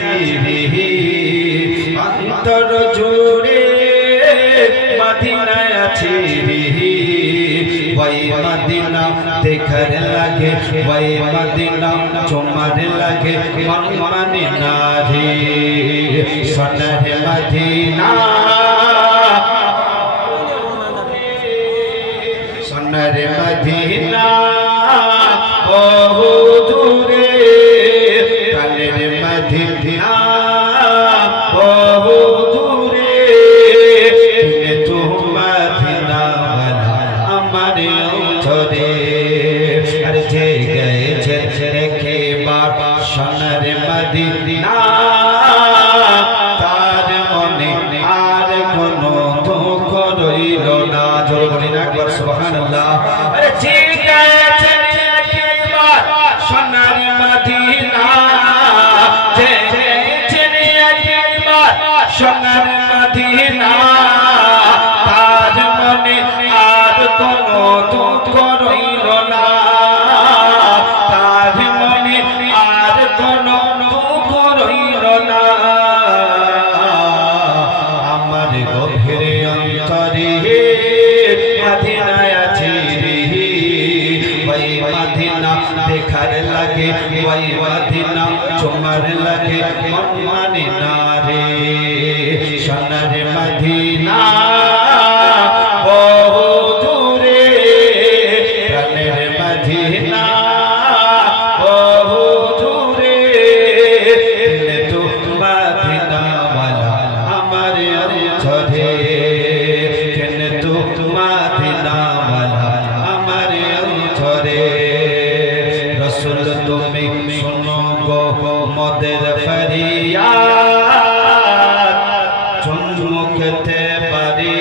আছি অন্তর জুড়ে মদিনায় আছি ওই মদিনা দেখার লাগে ওই মদিনা চুমার লাগে মন মদিনা রে সোনার মদিনা সোনার মদিনা বহু দূরে প্রাণের মদিনা বহু দূরে তু মদিনা ওয়ালা আমার অন্তরে আর যে গেছে একবার সোনার মদিনা তার মনে আর কোনো দুঃখ রইল না। জোরে বলি না একবার সুবহানাল্লাহ। আরে যে গেছে একবার সোনার মদিনা যে গেছে একবার সোনার মদিনা তার মনে আর কোনো দুঃখ রইল না তার মনে আর কোনো দুঃখ রইল না। আমার গভীর অন্তরে মদিনায় আছি ওই মদিনা দেখার লাগে ওই মদিনা চুমার লাগে মন মদিনা রে সোনার মদিনা বহু দূরে প্রাণের মদিনা বহু দূরে তু মদিনা ওয়ালা আমার অন্তরে তু মদিনা ওয়ালা আমার অন্তরে। রাসূল তুমি শুনো গো মোদের ফরিয়াদ চুমুকতে পারি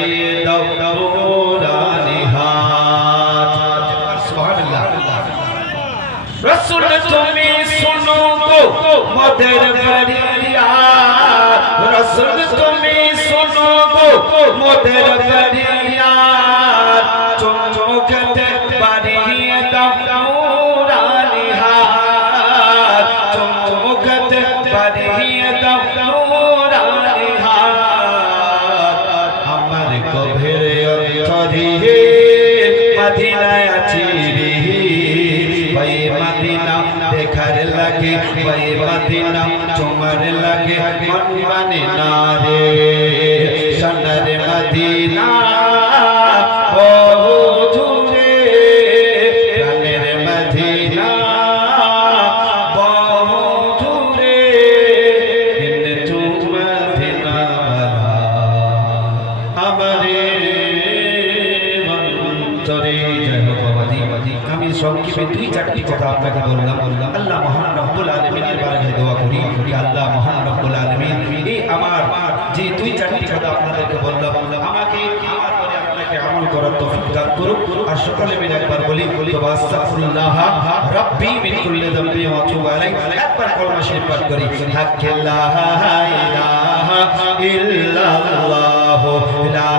দাও নুরানি হাত। সুবহানাল্লাহ। রাসূল তুমি শুনো গো মোদের ফরিয়াদ রাসূল তুমি শুনো গো মোদের ফরিয়াদ চুমুকতে পারি দাও নুরানি হাত চুমুকতে পারি দাও নুরানি হাত। আমার গভীর অন্তরে মদিনায় আছি ওই মদিনা দেখার লাগে ওই মদিনা চুমার লাগে মন মদিনা রে সোনার মদিনা বহু দূরে প্রাণের মদিনা বহু দূরে তু মদিনা ওয়ালা আমার অন্তরে। জয় হোক বাবাজি। আমি সংক্ষেপে দুই চারটি কথা আপনাকে বললাম। আল্লাহ মহান রব্বুল আলামিনের বারগাহে দোয়া করি আল্লাহ মহান রব্বুল আলামিন এই আমার যে দুই চারটি কথা আপনাদেরকে বললাম আমাকে আমার পরে আপনাকে আমল করার তৌফিক দান করুক। আর সকলে মিলে একবার বলি আস্তাগফিরুল্লাহ রাব্বি মিন কুল্লি যামবি ওয়া আতুবু আলাইহি। একবার কলমা শরীফ পাঠ করি হাক্কে লা ইলাহা ইল্লাল্লাহ লা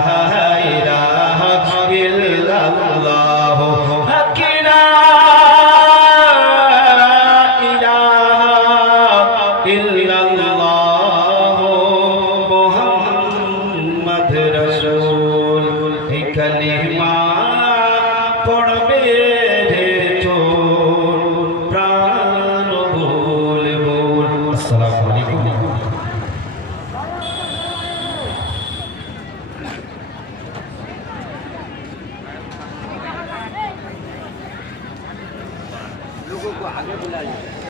ইলাহা ইল্লাল্লাহ হাক্কে লা ইলাহা ইল্লাল্লাহ মুহাম্মদ রাসূল। এই কালিমা পড়বে রে তোর প্রাণ বল বল। আসসালামু আলাইকুম। लोगों को आगे बुलाइए।